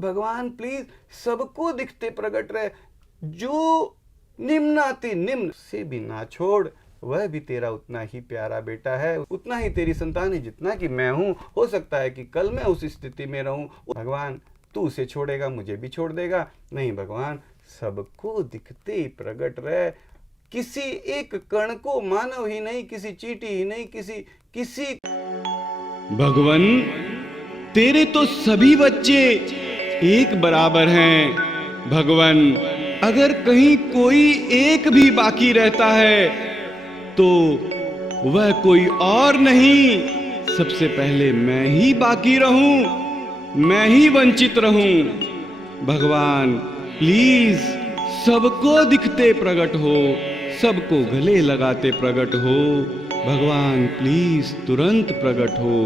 भगवान प्लीज सबको दिखते प्रकट रहे, जो निम्नाति निम्न से भी ना छोड़, वह भी तेरा उतना ही प्यारा बेटा है, उतना ही तेरी संतान है जितना कि मैं हूँ। हो सकता है कि कल मैं उस स्थिति में रहूं, भगवान तू उसे छोड़ेगा, मुझे भी छोड़ देगा। नहीं भगवान, सबको दिखते प्रकट रहे, किसी एक कण को, मानव ही नहीं, किसी चींटी ही नहीं, किसी भगवान तेरे तो सभी बच्चे एक बराबर हैं। भगवान अगर कहीं कोई एक भी बाकी रहता है तो वह कोई और नहीं, सबसे पहले मैं ही बाकी रहूं, मैं ही वंचित रहूं। भगवान प्लीज सबको दिखते प्रकट हो, सबको गले लगाते प्रकट हो। भगवान प्लीज तुरंत प्रकट हो।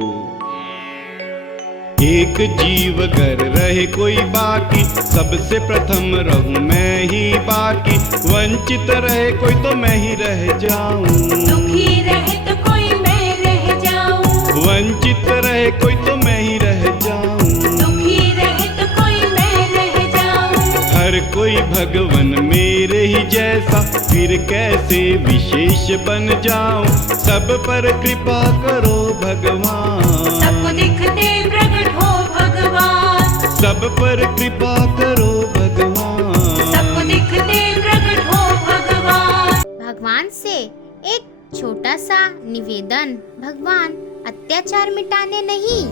एक जीव घर रहे कोई बाकी, सबसे प्रथम रहूं मैं ही बाकी। वंचित रहे कोई तो मैं ही रह जाऊं, दुखी रहे तो कोई मैं रह जाऊं, वंचित रहे कोई तो मैं ही रह जाऊं, दुखी रहे तो कोई मैं रह जाऊं। हर कोई भगवन मेरे ही जैसा, फिर कैसे विशेष बन जाऊं। सब पर कृपा करो भगवान, सबको दिखते प्रकट हो भगवान, सब पर कृपा करो भगवान, सबको दिखते प्रकट हो भगवान। भगवान से एक छोटा सा निवेदन, भगवान अत्याचार मिटाने नहीं,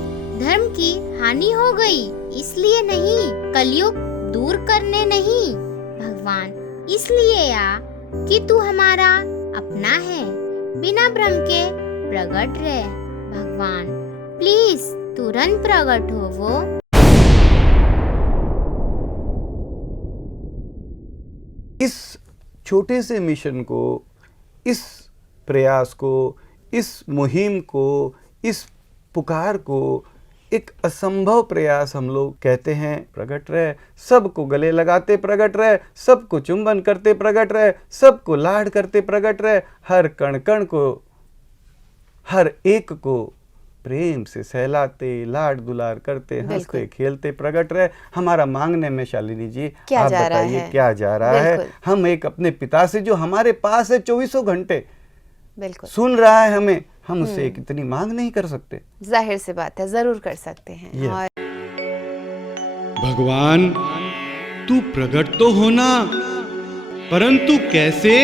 धर्म की हानि हो गई इसलिए नहीं, कलयुग दूर करने नहीं, भगवान इसलिए कि तू हमारा अपना है, बिना भ्रम के प्रकट रहे। भगवान प्लीज तुरंत प्रकट हो वो। इस छोटे से मिशन को, इस प्रयास को, इस मुहिम को, इस पुकार को एक असंभव प्रयास हम लोग कहते हैं। प्रकट रहे, सबको गले लगाते प्रकट रहे, सबको चुंबन करते प्रकट रहे, सबको लाड करते प्रकट रहे, हर कण कण को, हर एक को प्रेम से सहलाते, लाड दुलार करते, हंसते खेलते प्रकट रहे। हमारा मांगने में शालिनी जी क्या आप जा रहा बताइए है? क्या जा रहा है? बिल्कुल। हम एक अपने पिता से जो हमारे पास है 24 घंटे बिल्कुल सुन रहा है हमें, हम उससे एक इतनी मांग नहीं कर सकते? जाहिर सी बात है, जरूर कर सकते हैं। ये। और भगवान तू प्रकट तो होना, परंतु कैसे?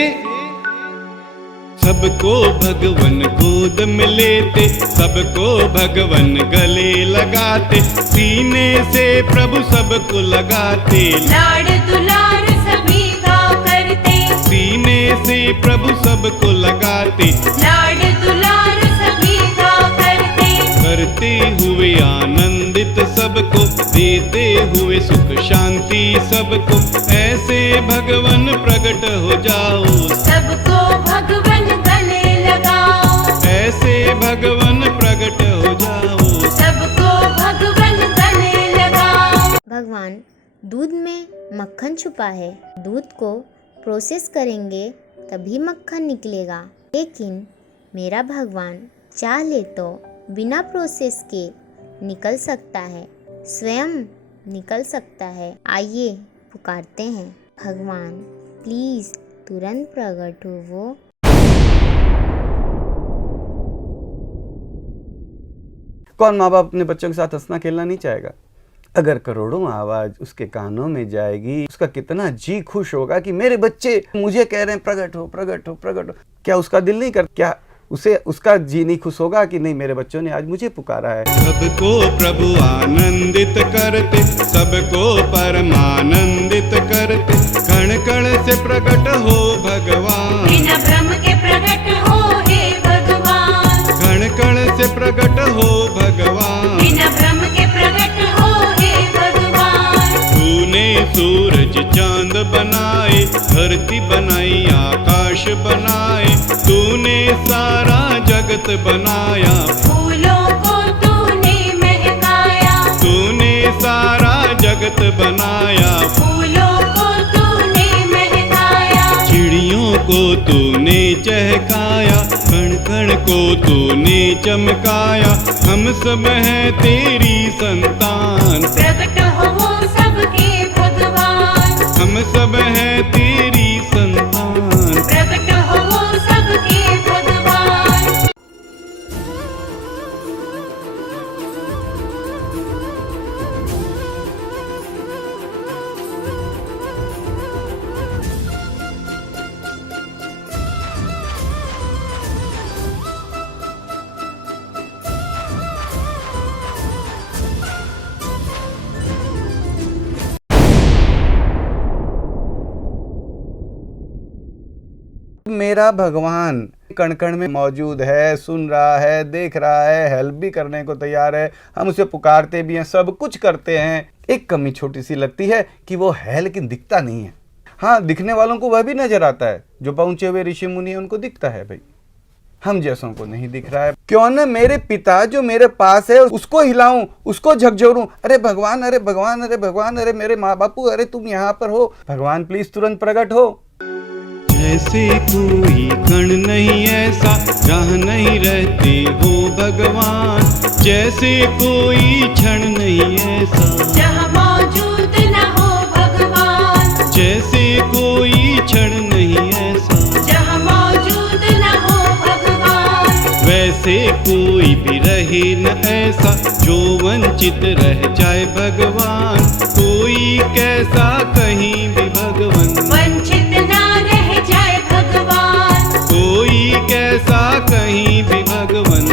सबको भगवन गोद में लेते, सबको भगवन गले लगाते, सीने से प्रभु सबको लगाते, लाड दुलार सभी का करते, सीने से प्रभु सबको लगाते, लाड दुलार सभी का करते, करते हुए आनंदित सबको, देते हुए सुख शांति सबको। ऐसे भगवन प्रकट हो जाओ, सबको भगवन गले लगाओ, ऐसे भगवन प्रकट हो जाओ। सबको भगवन गले लगाओ। भगवान दूध में मक्खन छुपा है, दूध को प्रोसेस करेंगे तभी मक्खन निकलेगा, लेकिन मेरा भगवान चाह ले तो बिना प्रोसेस के निकल सकता है, स्वयं निकल सकता है। आइए पुकारते हैं, भगवान प्लीज तुरंत प्रकट हो वो। कौन माँ बाप अपने बच्चों के साथ हंसना खेलना नहीं चाहेगा? अगर करोड़ों आवाज उसके कानों में जाएगी, उसका कितना जी खुश होगा कि मेरे बच्चे मुझे कह रहे हैं प्रकट हो प्रकट हो प्रकट हो। क्या उसका दिल नहीं कर, क्या उसे उसका जी नहीं खुश होगा कि नहीं मेरे बच्चों ने आज मुझे पुकारा है? सबको प्रभु आनंदित करते, सबको परमानंदित करते, कण कण से प्रकट हो भगवान, बिना भ्रम के प्रकट हो हे भगवान, कण कण से प्रकट हो भगवान। बिना भ्रम के प्रकट हो हे भगवान। तूने सूरज चांद बनाए, धरती बनाई आकाश बनाए, तूने सारा जगत बनाया, फूलों को तूने महकाया, तूने सारा जगत बनाया, फूलों को तूने महकाया, चिड़ियों को तूने चहकाया, कण कण को तूने चमकाया। हम सब हैं तेरी संतान, प्रकट हो वो मेरा भगवान कण कण में मौजूद है, सुन रहा है, देख रहा है, हेल्प भी करने को तैयार है, हम उसे पुकारते भी हैं, सब कुछ करते हैं। एक कमी छोटी सी लगती है कि वो है लेकिन दिखता नहीं है। हाँ, दिखने वालों को वह भी नजर आता है, जो पहुंचे हुए ऋषि मुनि हैं उनको दिखता है भाई, हम जैसों को नहीं दिख रहा है। क्यों न मेरे पिता जो मेरे पास है उसको हिलाऊं, उसको झकझोरूं, अरे भगवान, अरे भगवान, अरे भगवान, अरे मेरे माँ बापू, अरे तुम यहाँ पर हो, भगवान प्लीज तुरंत प्रकट हो। जैसे कोई कण नहीं ऐसा जहाँ नहीं रहते हो भगवान, जैसे कोई क्षण नहीं ऐसा जहाँ मौजूद न हो भगवान, जैसे कोई क्षण नहीं ऐसा जहाँ मौजूद न हो भगवान, वैसे कोई भी रहे न ऐसा जो वंचित रह जाए भगवान। कोई कैसा कहीं भी भगवान, वंचित ना रह जाए भगवान, कोई कैसा कहीं भी भगवान।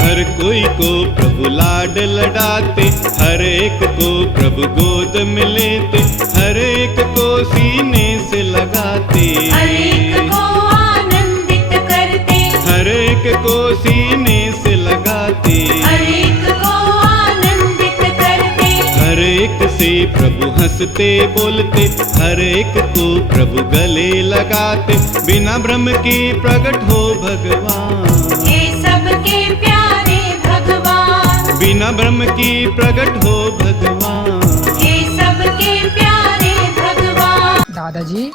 हर कोई को प्रभु लाड लडाते, हर एक को प्रभु गोद में लेते, हर एक को सीने से लगाते, हर एक को आनंदित करते, हर एक को सीने से लगाते, हर एक को आनंदित करते, हर एक से प्रभु हंसते बोलते, हर एक को प्रभु गले लगाते, बिना भ्रम के प्रकट हो भगवान, ये सबके प्यारे भगवान, बिना भ्रम की प्रकट हो भगवान। ये सबके प्यारे भगवान। दादाजी,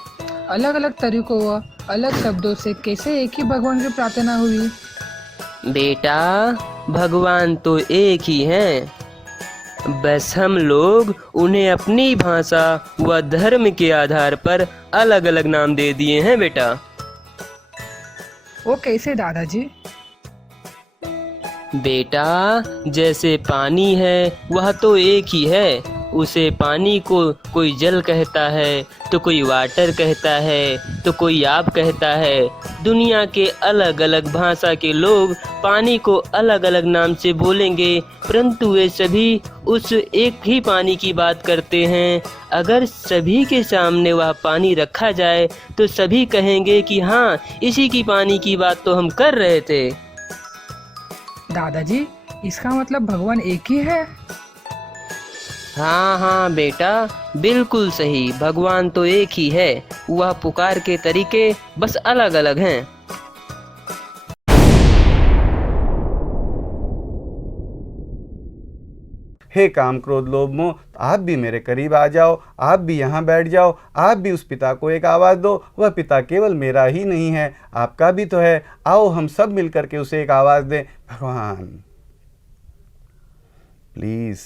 अलग अलग तरीकों व अलग शब्दों से कैसे एक ही भगवान की प्रार्थना हुई? बेटा, भगवान तो एक ही हैं, बस हम लोग उन्हें अपनी भाषा व धर्म के आधार पर अलग अलग नाम दे दिए हैं बेटा। वो कैसे दादाजी? बेटा, जैसे पानी है वह तो एक ही है, उसे पानी को कोई जल कहता है तो कोई वाटर कहता है तो कोई आप कहता है। दुनिया के अलग अलग भाषा के लोग पानी को अलग अलग नाम से बोलेंगे, परंतु वे सभी उस एक ही पानी की बात करते हैं। अगर सभी के सामने वह पानी रखा जाए तो सभी कहेंगे कि हाँ, इसी की पानी की बात तो हम कर रहे थे। दादाजी, इसका मतलब भगवान एक ही है? हाँ हाँ बेटा, बिल्कुल सही, भगवान तो एक ही है, वह पुकार के तरीके बस अलग अलग हैं। हे काम क्रोध लोभ मोह, आप भी मेरे करीब आ जाओ, आप भी यहाँ बैठ जाओ, आप भी उस पिता को एक आवाज़ दो। वह पिता केवल मेरा ही नहीं है, आपका भी तो है। आओ हम सब मिलकर के उसे एक आवाज़ दें, भगवान प्लीज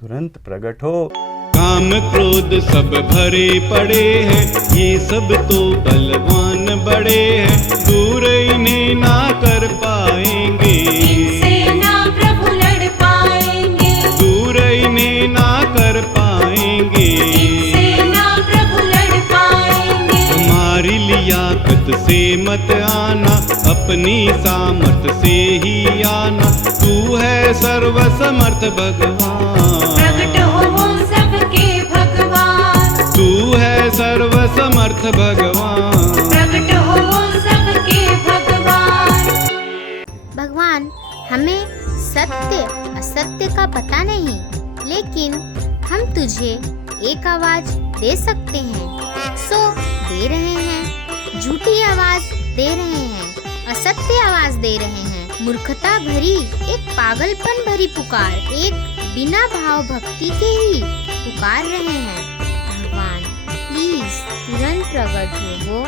तुरंत प्रकट हो। काम क्रोध सब भरे पड़े हैं, ये सब तो बलवान बड़े हैं, दूर इन्हें ना कर पाएंगे, इनसे ना प्रभु लड़ पाएंगे, दूर इन्हें ना कर पाएंगे, इनसे ना प्रभु लड़ पाएंगे। हमारी लियाकत से मत आना, अपनी सामर्थ से ही आना, तू है सर्वसमर्थ भगवान, प्रकट हो वो सबके भगवान, तू है सर्वसमर्थ भगवान। प्रकट हो वो सबके भगवान। भगवान, हमें सत्य असत्य का पता नहीं, लेकिन हम तुझे एक आवाज दे सकते हैं, सो दे रहे हैं। झूठी आवाज दे रहे हैं, असत्य आवाज दे रहे हैं, मूर्खता भरी एक पागलपन भरी पुकार, एक बिना भाव भक्ति के ही पुकार रहे हैं। भगवान प्लीज तुरंत प्रकट हो वो